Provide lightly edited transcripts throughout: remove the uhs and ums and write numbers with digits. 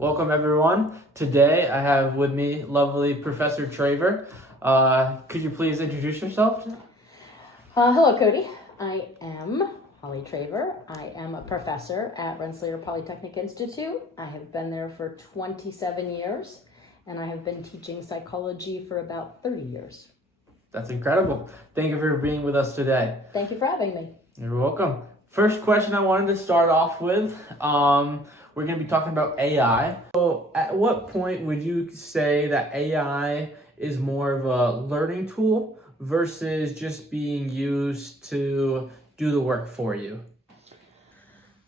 Welcome everyone. Today I have with me lovely Professor Traver. Could you please introduce yourself? Hello, Kodi. I am Holly Traver. I am a professor at Rensselaer Polytechnic Institute. I have been there for 27 years, and I have been teaching psychology for about 30 years. That's incredible. Thank you for being with us today. Thank you for having me. You're welcome. First question I wanted to start off with, we're going to be talking about AI. So at what point would you say that AI is more of a learning tool versus just being used to do the work for you?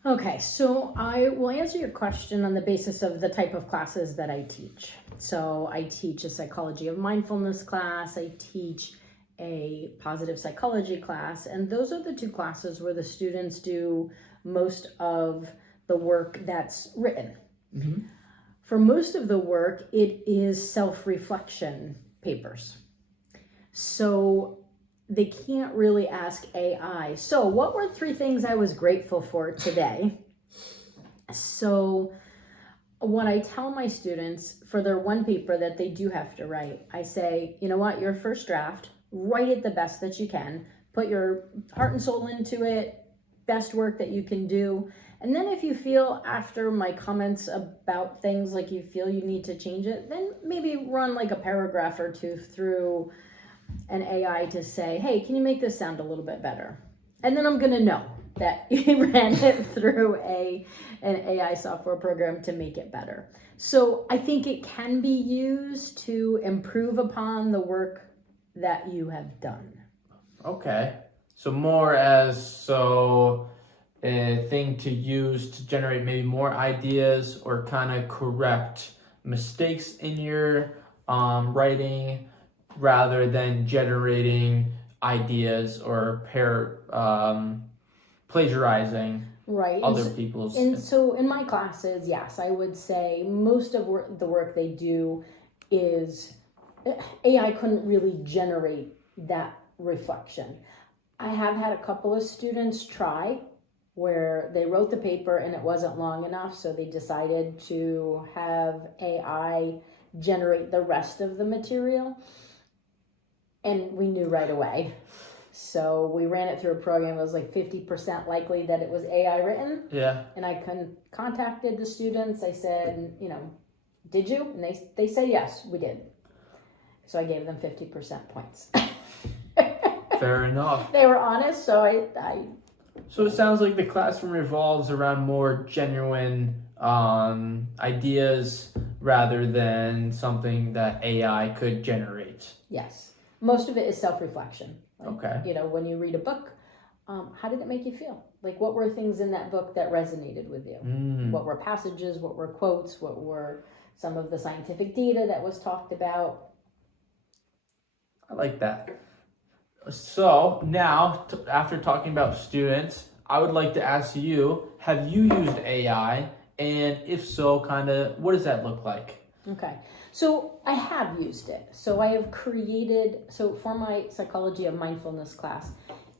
Okay, so I will answer your question on the basis of the type of classes that I teach. So I teach a psychology of mindfulness class, I teach a positive psychology class, and those are the two classes where the students do most of the work that's written. Mm-hmm. For most of the work, it is self-reflection papers. So they can't really ask AI, so what were 3 things I was grateful for today? So what I tell my students for their one paper that they do have to write, I say, you know what, your first draft, write it the best that you can, put your heart and soul into it, best work that you can do. And then if you feel after my comments about things like you feel you need to change it, then maybe run like a paragraph or 2 through an AI to say, hey, can you make this sound a little bit better? And then I'm gonna know that you ran it through an AI software program to make it better. So I think it can be used to improve upon the work that you have done. Okay. So more as a thing to use to generate maybe more ideas or kind of correct mistakes in your writing rather than generating ideas or plagiarizing other people's. And so in my classes, yes, I would say most of the work they do is AI couldn't really generate that reflection. I have had a couple of students try where they wrote the paper and it wasn't long enough, so they decided to have AI generate the rest of the material. And we knew right away. So we ran it through a program. It was like 50% likely that it was AI written. Yeah. And I contacted the students. I said, did you? And they said, yes, we did. So I gave them 50% points. Fair enough. They were honest, so I So it sounds like the classroom revolves around more genuine ideas rather than something that AI could generate. Yes. Most of it is self-reflection. Okay. When you read a book, how did it make you feel? Like, what were things in that book that resonated with you? What were passages? What were quotes? What were some of the scientific data that was talked about? I like that. So now, after talking about students, I would like to ask you, have you used AI? And if so, what does that look like? Okay, so I have used it. So I have so for my psychology of mindfulness class,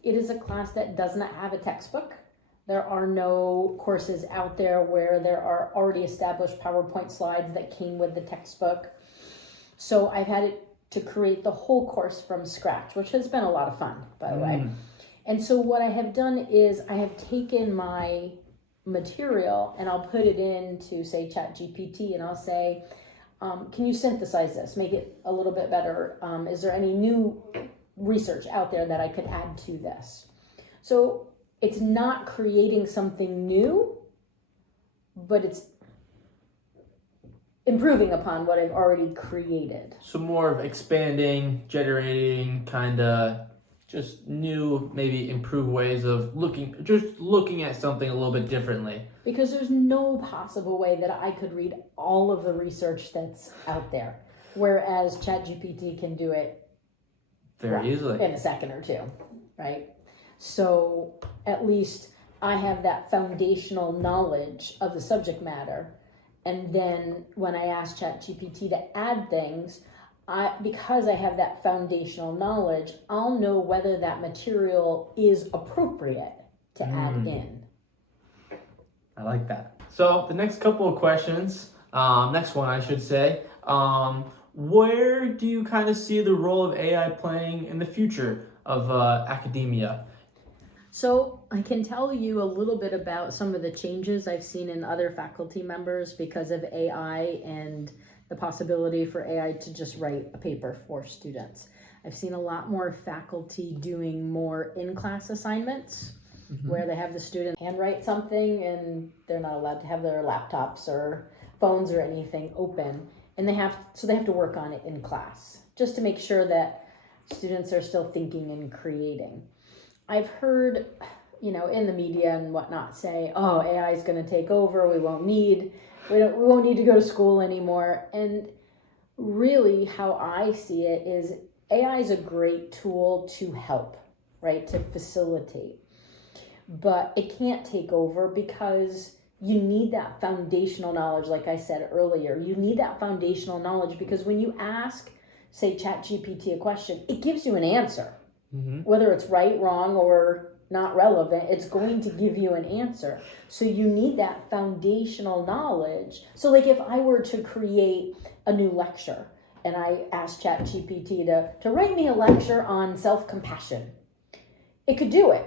it is a class that does not have a textbook. There are no courses out there where there are already established PowerPoint slides that came with the textbook. So I've had it to create the whole course from scratch, which has been a lot of fun, by the way. And so what I have done is I have taken my material and I'll put it into, say, ChatGPT, and I'll say, can you synthesize this, make it a little bit better? Is there any new research out there that I could add to this? So it's not creating something new, but it's improving upon what I've already created. So more of expanding, generating just new, maybe improved ways of looking at something a little bit differently. Because there's no possible way that I could read all of the research that's out there, whereas ChatGPT can do it very easily in a second or 2, right? So at least I have that foundational knowledge of the subject matter. And then when I ask ChatGPT to add things, because I have that foundational knowledge, I'll know whether that material is appropriate to add in. I like that. So the next couple of questions Next one, I should say. Where do you kind of see the role of AI playing in the future of academia? So I can tell you a little bit about some of the changes I've seen in other faculty members because of AI and the possibility for AI to just write a paper for students. I've seen a lot more faculty doing more in-class assignments where they have the student handwrite something and they're not allowed to have their laptops or phones or anything open, and they have to work on it in class just to make sure that students are still thinking and creating. I've heard, in the media and whatnot say, "Oh, AI is going to take over. We won't need to go to school anymore." And really, how I see it is AI is a great tool to help, right, to facilitate, but it can't take over because you need that foundational knowledge. Like I said earlier, you need that foundational knowledge because when you ask, say, ChatGPT a question, it gives you an answer. Whether it's right, wrong, or not relevant, it's going to give you an answer. So you need that foundational knowledge. So like if I were to create a new lecture and I asked ChatGPT to write me a lecture on self-compassion, it could do it.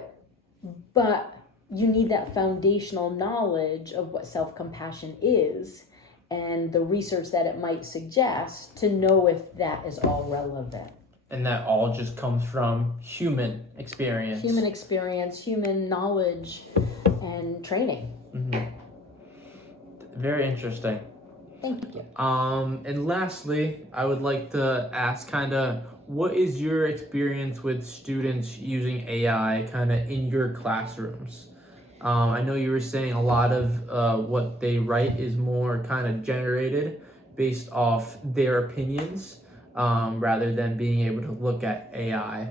But you need that foundational knowledge of what self-compassion is and the research that it might suggest to know if that is all relevant. And that all just comes from human experience. Human experience, human knowledge, and training. Very interesting. Thank you. And lastly, I would like to ask what is your experience with students using AI in your classrooms? I know you were saying a lot of what they write is more generated based off their opinions. Rather than being able to look at AI.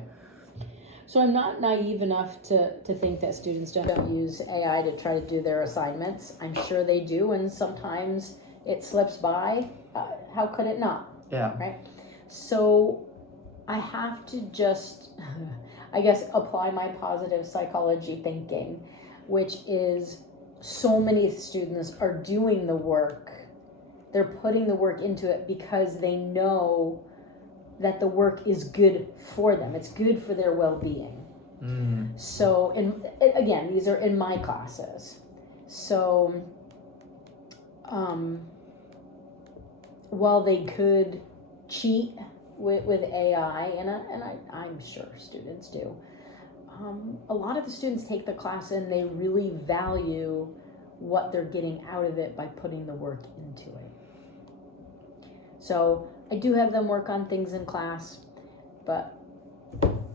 So I'm not naive enough to think that students don't use AI to try to do their assignments. I'm sure they do, and sometimes it slips by. How could it not? Yeah. Right? So I have to just, I guess, apply my positive psychology thinking, which is so many students are doing the work. They're putting the work into it because they know that the work is good for them. It's good for their well-being. So, again, these are in my classes. So, while they could cheat with AI, and I'm sure students do, a lot of the students take the class and they really value what they're getting out of it by putting the work into it. So I do have them work on things in class, but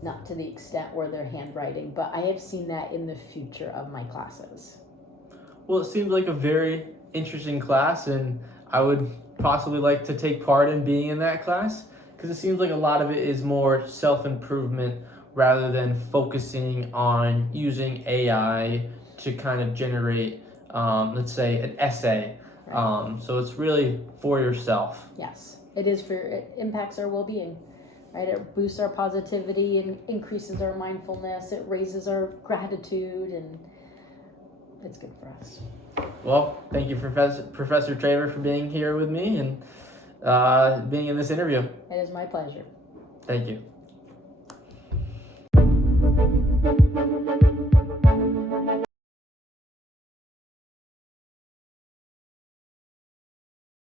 not to the extent where they're handwriting. But I have seen that in the future of my classes. Well, it seems like a very interesting class, and I would possibly like to take part in being in that class because it seems like a lot of it is more self-improvement rather than focusing on using AI to generate, let's say, an essay. So it's really for yourself. Yes, it impacts our well-being, right? It boosts our positivity and increases our mindfulness. It raises our gratitude, and it's good for us. Well, thank you, Professor Traver, for being here with me and being in this interview. It is my pleasure. Thank you.